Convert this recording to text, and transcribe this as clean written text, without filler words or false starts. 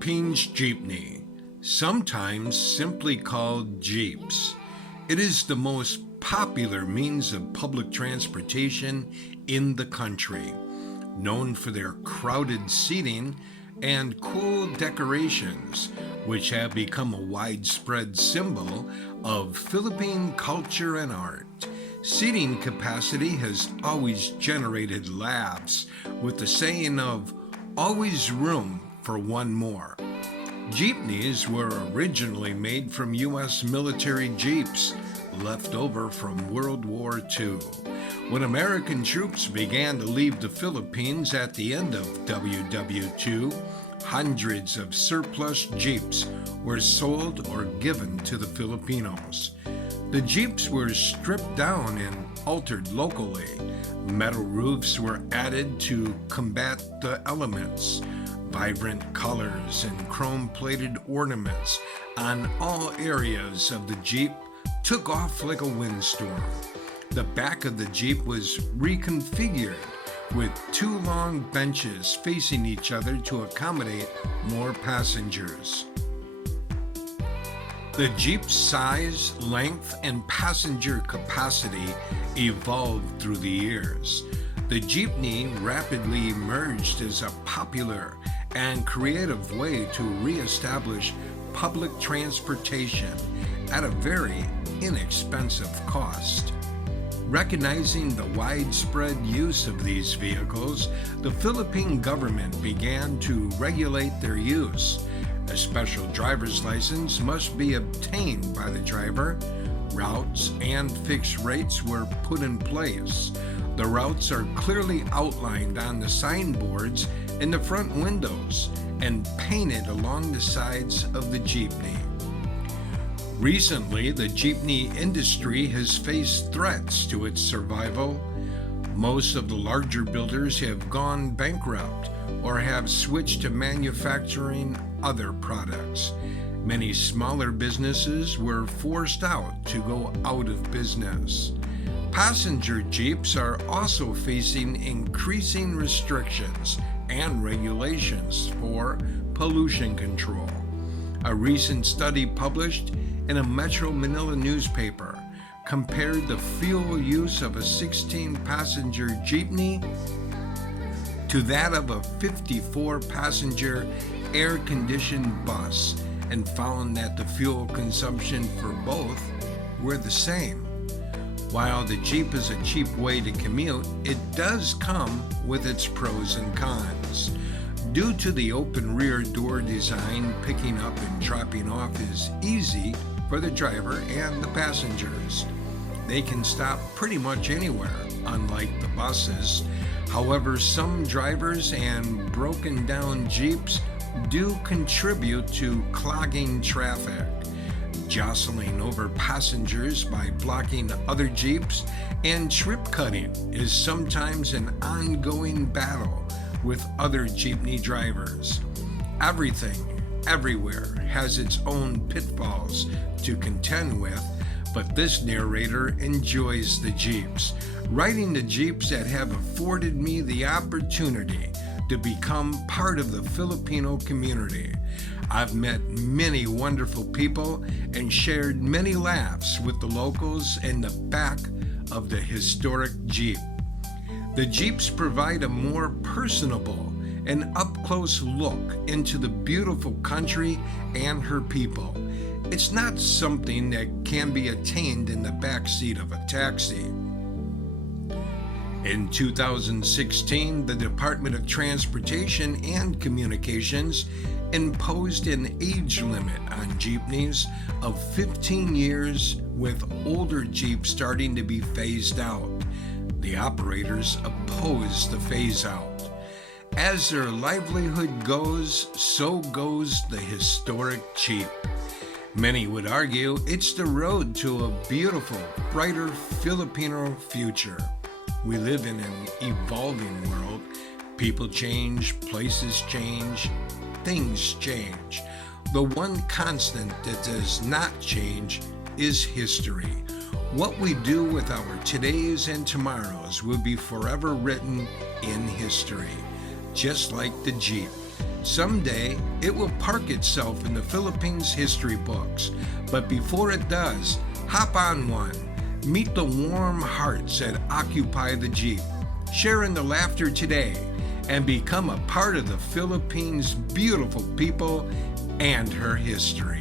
Philippines Jeepney, sometimes simply called Jeeps. It is the most popular means of public transportation in the country, known for their crowded seating and cool decorations, which have become a widespread symbol of Philippine culture and art. Seating capacity has always generated laughs, with the saying of always room for one more. Jeepneys were originally made from U.S. military Jeeps, left over from World War II. When American troops began to leave the Philippines at the end of WW II, hundreds of surplus Jeeps were sold or given to the Filipinos. The Jeeps were stripped down and altered locally. Metal roofs were added to combat the elements. Vibrant colors and chrome-plated ornaments on all areas of the Jeep took off like a windstorm. The back of the Jeep was reconfigured with two long benches facing each other to accommodate more passengers. The Jeep's size, length, and passenger capacity evolved through the years. The Jeepney rapidly emerged as a popular and creative way to reestablish public transportation at a very inexpensive cost. Recognizing the widespread use of these vehicles, the Philippine government began to regulate their use. A special driver's license must be obtained by the driver. Routes and fixed rates were put in place. The routes are clearly outlined on the signboards in the front windows and painted along the sides of the Jeepney. Recently, the Jeepney industry has faced threats to its survival. Most of the larger builders have gone bankrupt or have switched to manufacturing other products. Many smaller businesses were forced out to go out of business. Passenger Jeeps are also facing increasing restrictions and regulations for pollution control. A recent study published in a Metro Manila newspaper compared the fuel use of a 16-passenger Jeepney to that of a 54-passenger air-conditioned bus and found that the fuel consumption for both were the same. While the Jeep is a cheap way to commute, it does come with its pros and cons. Due to the open rear door design, picking up and dropping off is easy for the driver and the passengers. They can stop pretty much anywhere, unlike the buses. However, some drivers and broken down Jeeps do contribute to clogging traffic. Jostling over passengers by blocking other Jeeps and trip cutting is sometimes an ongoing battle with other Jeepney drivers. Everything, everywhere has its own pitfalls to contend with, but this narrator enjoys the Jeeps, riding the Jeeps that have afforded me the opportunity to become part of the Filipino community. I've met many wonderful people and shared many laughs with the locals in the back of the historic Jeep. The Jeeps provide a more personable and up-close look into the beautiful country and her people. It's not something that can be attained in the backseat of a taxi. In 2016, the Department of Transportation and Communications imposed an age limit on Jeepneys of 15 years, with older Jeeps starting to be phased out. The operators opposed the phase-out. As their livelihood goes, so goes the historic Jeep. Many would argue it's the road to a beautiful, brighter Filipino future. We live in an evolving world. People change, places change, things change. The one constant that does not change is history. What we do with our todays and tomorrows will be forever written in history, just like the Jeep. Someday, it will park itself in the Philippines history books. But before it does, hop on one. Meet the warm hearts that occupy the Jeep. Share in the laughter today and become a part of the Philippines' beautiful people and her history.